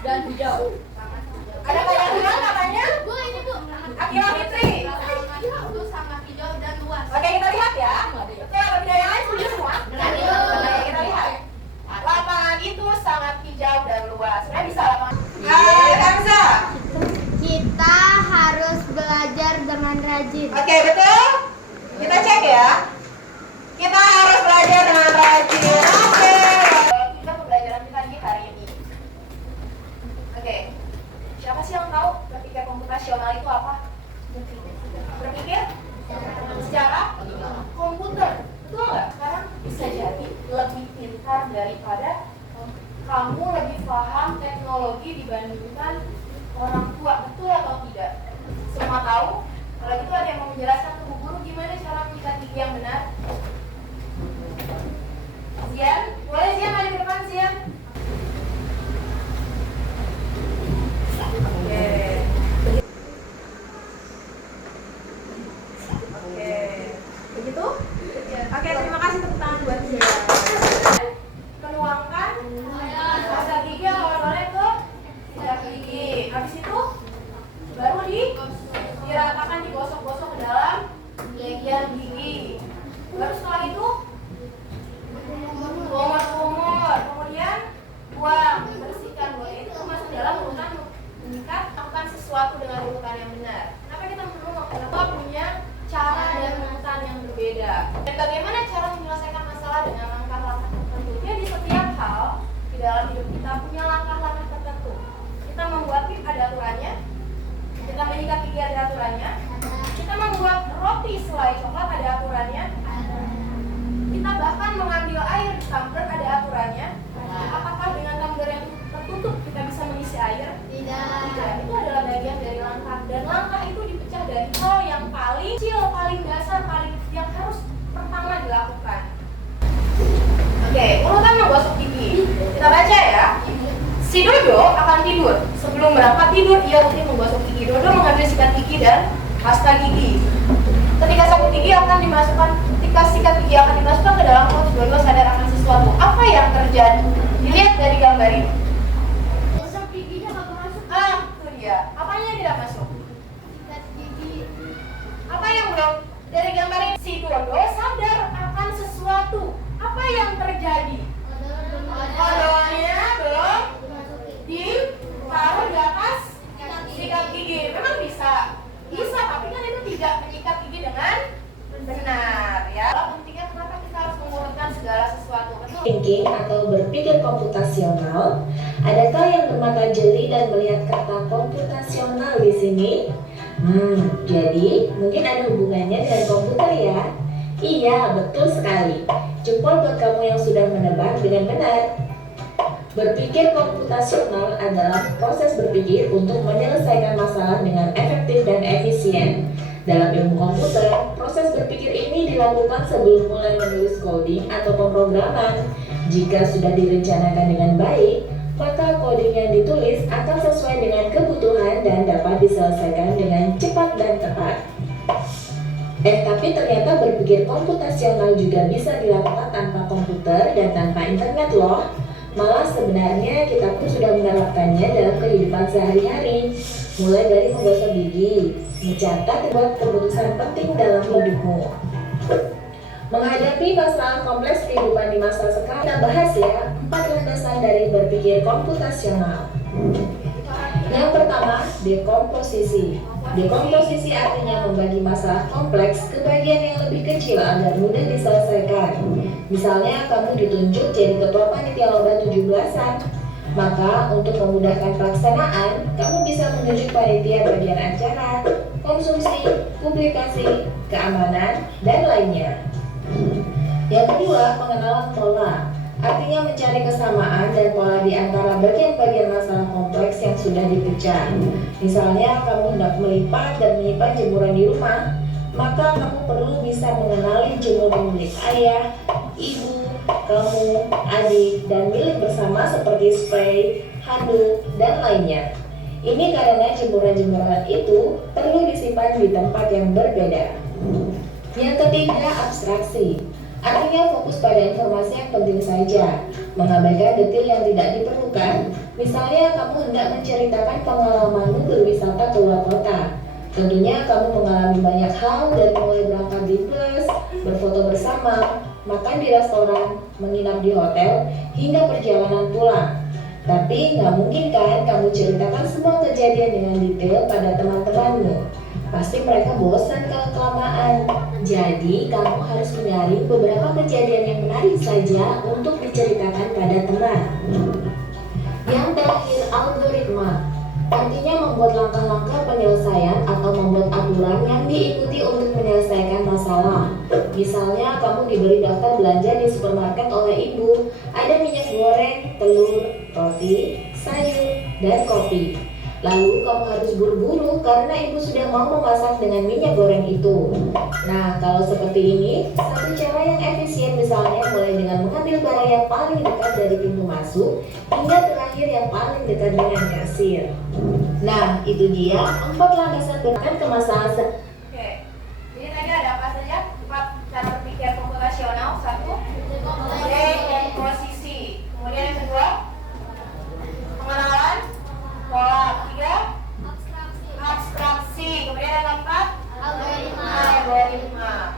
dan hijau. Ada Kak yang bilang namanya? Bu, ini Bu. Akila Fitri. Itu sangat hijau dan luas. Oke, kita lihat ya. Oke, ada yang lain setuju semua? Oke, kita lihat. Lapangan itu sangat hijau dan luas. Sebenarnya bisa lapangan. Hamza. Kita harus belajar dengan rajin. Oke, betul? Kita cek ya. Kita harus belajar dengan rajin. Oke. Kita pembelajaran kita di hari ini. Oke. Siapa sih yang tahu berpikir komputasional itu apa? Berpikir secara komputer. Betul nggak? Sekarang bisa jadi lebih pintar daripada kamu lebih paham teknologi dibandingkan orang tua. Betul atau tidak? Semua tahu? Kalau gitu ada yang mau menjelaskan ke Bu Guru gimana cara mengikat gigi yang benar? Zian? Boleh Zian maju ke depan Zian? Oke. Oke. Begitu? Oke, terima kasih tepuk tangan buat Zian. Menuangkan pasta gigi awal-awalnya ke sikat gigi. Habis itu baru diratakan, digosok-gosok ke dalam bagian gigi. Baru setelah itu kumur-kumur, kemudian buang, bersihkan. Itu termasuk dalam urutan mengikat, lakukan sesuatu dengan urutan yang benar. Kenapa kita perlu punya cara dan urutan yang berbeda? Dan bagaimana cara menyelesaikan masalah dengan langkah-langkah tertentu? Jadi setiap hal di dalam hidup kita punya langkah-langkah tertentu. Kita membuat ada aturannya, kita menyikat gigi ada aturannya, kita membuat roti selai coklat ada aturannya, kita bahkan mengambil air di tumbler ada aturannya. Apakah dengan tumbler yang tertutup kita bisa mengisi air? Tidak. Itu adalah bagian dari langkah, dan langkah itu dipecah dari hal yang paling kecil, paling dasar, paling yang harus pertama dilakukan. Oke, urutan menggosok gigi. Kita baca ya. Si Dodo akan tidur. Sebelum berangkat tidur, ia rutin menggosok gigi. Dodo mengambil sikat gigi dan pasta gigi. Ketika sabun gigi akan dimasukkan, ketika sikat gigi akan dimasukkan ke dalam mulut, Dodo sadar akan sesuatu. Apa yang terjadi? Dilihat dari gambar ini. Gosok giginya nggak masuk. Itu dia. Apanya yang tidak masuk? Sikat gigi. Apa yang belum? Dari gambar ini, si Dodo sadar akan sesuatu. Apa yang terjadi? Odolnya belum ditaruh di atas sikat gigi. Memang bisa, tapi kan itu tidak menyikat gigi dengan benar ya. Pentingnya kenapa kita harus mengurutkan segala sesuatu? Betul? Thinking atau berpikir komputasional. Adakah yang bermata jeli dan melihat kata komputasional di sini? Jadi mungkin ada hubungannya dengan komputer ya? Iya, betul sekali. Jempol buat kamu yang sudah menebak dengan benar. Berpikir komputasional adalah proses berpikir untuk menyelesaikan masalah dengan efektif dan efisien. Dalam ilmu komputer, proses berpikir ini dilakukan sebelum mulai menulis coding atau pemrograman. Jika sudah direncanakan dengan baik, maka coding yang ditulis akan sesuai dengan kebutuhan dan dapat diselesaikan dengan cepat dan tepat. Tapi ternyata berpikir komputasional juga bisa dilakukan tanpa komputer dan tanpa internet loh. Malah sebenarnya kita pun sudah menerapkannya dalam kehidupan sehari-hari. Mulai dari menggosok gigi, mencatat buat keputusan penting dalam hidupmu. Menghadapi masalah kompleks kehidupan di masa sekarang, kita bahas ya 4 landasan dari berpikir komputasional. Yang pertama, dekomposisi. Dekomposisi artinya membagi masalah kompleks ke bagian yang lebih kecil agar mudah diselesaikan. Misalnya kamu ditunjuk jadi ketua panitia lomba 17-an. Maka untuk memudahkan pelaksanaan, kamu bisa menunjuk panitia bagian acara, konsumsi, publikasi, keamanan, dan lainnya. Yang kedua, pengenalan pola. Artinya mencari kesamaan dan pola di antara bagian-bagian masalah kompleks yang sudah dipecah. Misalnya kamu hendak melipat dan menyimpan jemuran di rumah, maka kamu perlu bisa mengenali jemuran milik ayah, ibu, kamu, adik, dan milik bersama seperti spray, handuk, dan lainnya. Ini karena jemuran-jemuran itu perlu disimpan di tempat yang berbeda. Yang ketiga, abstraksi. Artinya fokus pada informasi yang penting saja, mengabaikan detail yang tidak diperlukan. Misalnya kamu hendak menceritakan pengalamanmu berwisata ke luar kota. Tentunya kamu mengalami banyak hal dari mulai berangkat di bus, berfoto bersama, makan di restoran, menginap di hotel, hingga perjalanan pulang. Tapi nggak mungkin kan kamu ceritakan semua kejadian dengan detail pada teman-temanmu. Pasti mereka bosan kalau kelamaan. Jadi kamu harus menyaring beberapa kejadian yang menarik saja untuk diceritakan pada teman. Yang terakhir, algoritma. Artinya membuat langkah-langkah penyelesaian atau membuat aturan yang diikuti untuk menyelesaikan masalah. Misalnya kamu diberi daftar belanja di supermarket oleh ibu. Ada minyak goreng, telur, roti, sayur, dan kopi. Lalu kamu harus buru-buru karena ibu sudah mau memasak dengan minyak goreng itu. Nah, kalau seperti ini, satu cara yang efisien misalnya mulai dengan mengambil barang yang paling dekat dari pintu masuk hingga terakhir yang paling dekat dengan kasir. Nah, itu dia 4 landasan berkaitan ke masalah. Oke, jadi tadi ada apa saja? 4 cara berpikir komputasional. 1, dekomposisi. Kemudian yang kedua, pengenalan pola. 3, abstraksi. Kemudian yang keempat, algoritma.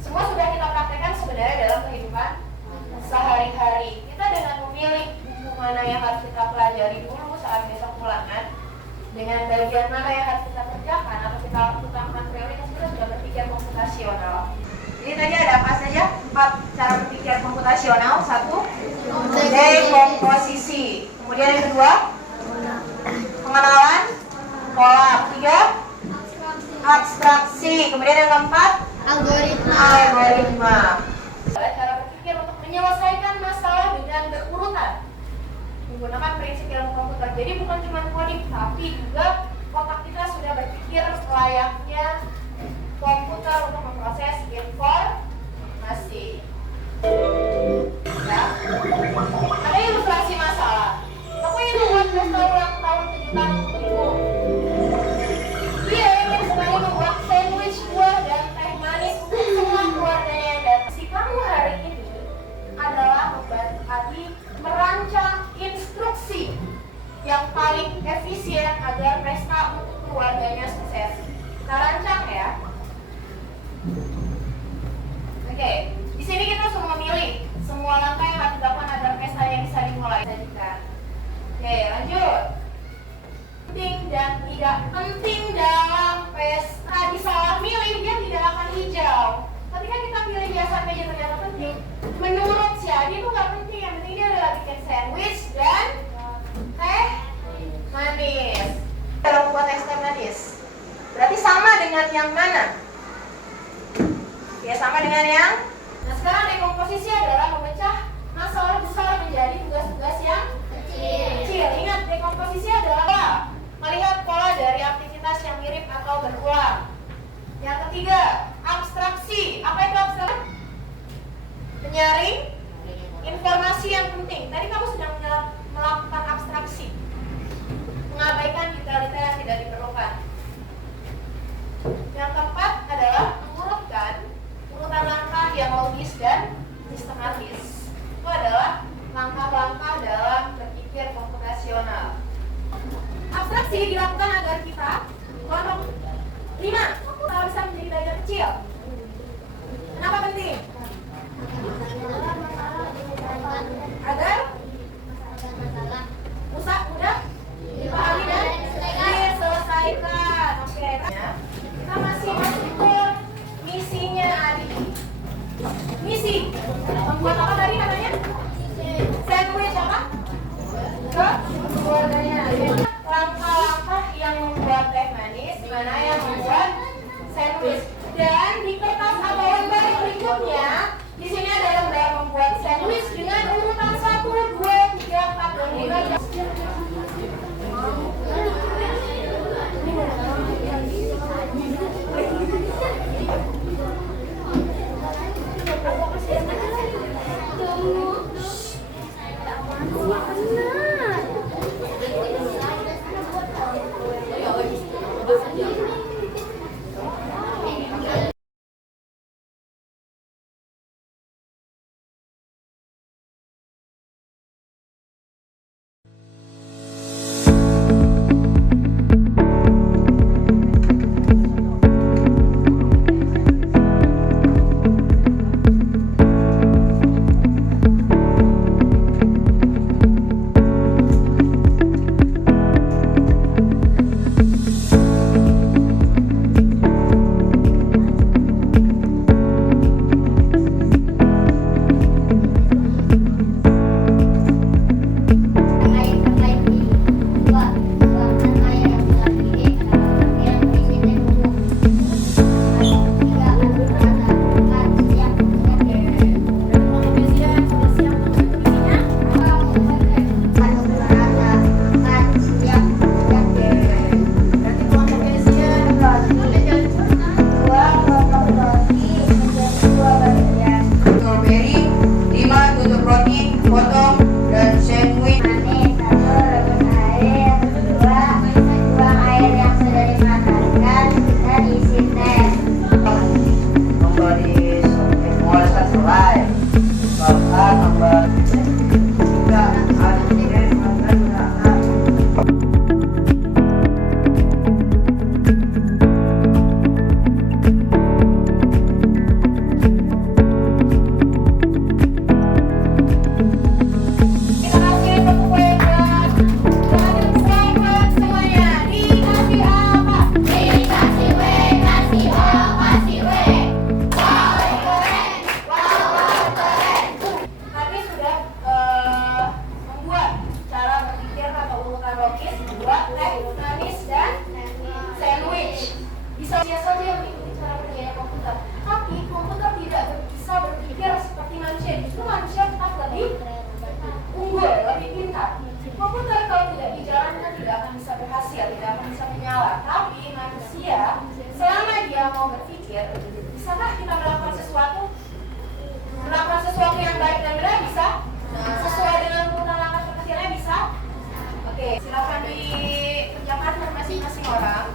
Semua sudah kita praktekkan sebenarnya dalam kehidupan sehari-hari. Kita dengan memilih buku mana yang harus kita pelajari dulu saat besok ulangan, dengan bagian mana yang harus kita kerjakan atau kita utamakan prioritas, kita sudah berpikir komputasional. Jadi tadi ada apa saja? 4 cara berpikir komputasional. 1, dekomposisi. Kemudian yang kedua, pengenalan pola. 3, abstraksi. Kemudian yang keempat, algoritma. Cara berpikir untuk menyelesaikan masalah dengan berurutan menggunakan prinsip ilmu komputer. Jadi bukan cuma coding, tapi juga otak kita sudah berpikir layaknya komputer untuk memproses informasi. Ya. Ada ilustrasi masalah. Aku ingin membuat pesta ulang tahun kejutan untukku. Dia ingin sekali membuat sandwich buah dan teh manis untuk semua keluarganya yang datang. Si kamu hari ini adalah membantu Adi merancang instruksi yang paling efisien agar pesta untuk keluarganya sukses. Kita rancang ya. Oke, di sini kita semua milih semua langkah yang harus dilakukan agar pestanya bisa dimulai. Oke, lanjut. Penting dan tidak penting dalam pesta. Disalah milih, dia tidak akan hijau. Ketika kita pilih hiasan meja ternyata penting, menurut si Adi itu nggak penting. Yang penting dia adalah bikin sandwich dan teh manis. Kalau membuat teh manis, berarti sama dengan yang mana? Ya, sama dengan yang. Nah, sekarang dekomposisi adalah memecah masalah besar menjadi tugas-tugas yang kecil. Ingat, dekomposisi adalah melihat pola dari aktivitas yang mirip atau berulang. Yang ketiga, abstraksi. Apa itu abstraksi? Menyaring informasi yang penting. Tadi kamu sedang melakukan abstraksi, mengabaikan detail-detail yang tidak diperlukan. Yang keempat adalah mengurutkan urutan langkah yang logis dan sistematis. Itu adalah langkah-langkah dalam berpikir komputasional. Abstraksi dilakukan agar kita kelompok 5 kalau bisa menjadi bagian kecil. Kenapa penting? Agar mudah dipahami dan diselesaikan. Oke, kita masih masuk ke misinya Adi. Misi membuat apa tadi namanya? Sandwich apa? Ke keluarganya. Langkah-langkah yang membuat teh manis, mana yang membuat sandwich. Dan di kertas atau lembar berikutnya, di sini ada lembar membuat sandwich dengan urutan 1, 2, 3, 4, dan 5. salah. Tapi manusia selama dia mau berpikir, bisakah kita melakukan sesuatu? Melakukan sesuatu yang baik dan benar bisa? Sesuai dengan urutan langkah terkecilnya bisa? Oke, silakan dikerjakan masing-masing orang.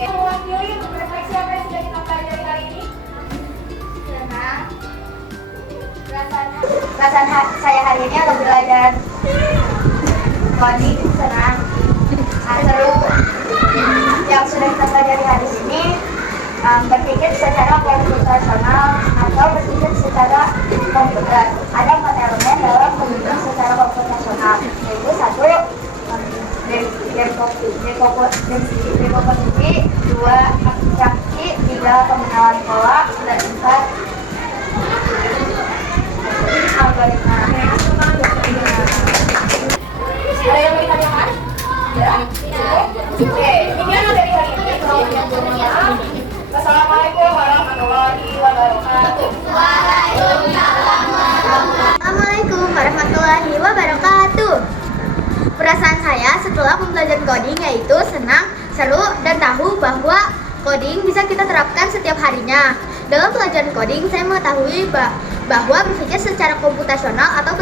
Mewakili untuk refleksi apa yang sudah kita pelajari hari ini? Perasaan saya hari ini adalah belajar coding, senang, seru. Yang sudah kita pelajari hari ini berpikir secara komputasional atau berpikir secara komputer. Ada 4 elemen dalam berpikir secara komputasional, yaitu 1. Dekomposisi, 2. Abstraksi, 3. Pengenalan pola, dan 4. Algoritma. Ada yang mau ditanyakan? Ya? Oke, demikian materi hari ini. Wassalamualaikum warahmatullahi wabarakatuh. Assalamualaikum warahmatullahi wabarakatuh. Perasaan saya setelah mempelajari coding yaitu senang, seru, dan tahu bahwa coding bisa kita terapkan setiap harinya. Dalam pelajaran coding, saya mengetahui bahwa berpikir secara komputasional atau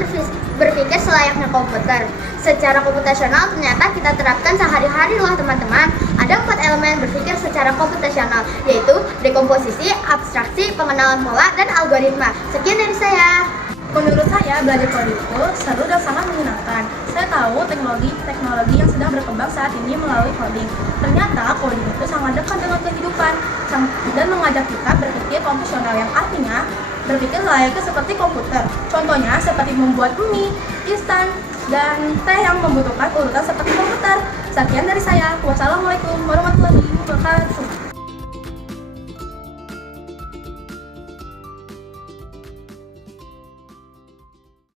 berpikir selayaknya komputer. Secara komputasional ternyata kita terapkan sehari-hari loh teman-teman. Ada 4 elemen berpikir secara komputasional, yaitu dekomposisi, abstraksi, pengenalan pola, dan algoritma. Sekian dari saya. Menurut saya, belajar coding itu seru dan sangat menyenangkan. Saya tahu teknologi yang sedang berkembang saat ini melalui coding. Ternyata coding itu sangat dekat dengan kehidupan dan mengajak kita berpikir komputasional, yang artinya berpikir layaknya seperti komputer. Contohnya seperti membuat mie instan dan teh yang membutuhkan urutan seperti komputer. Sekian dari saya. Wassalamualaikum warahmatullahi wabarakatuh.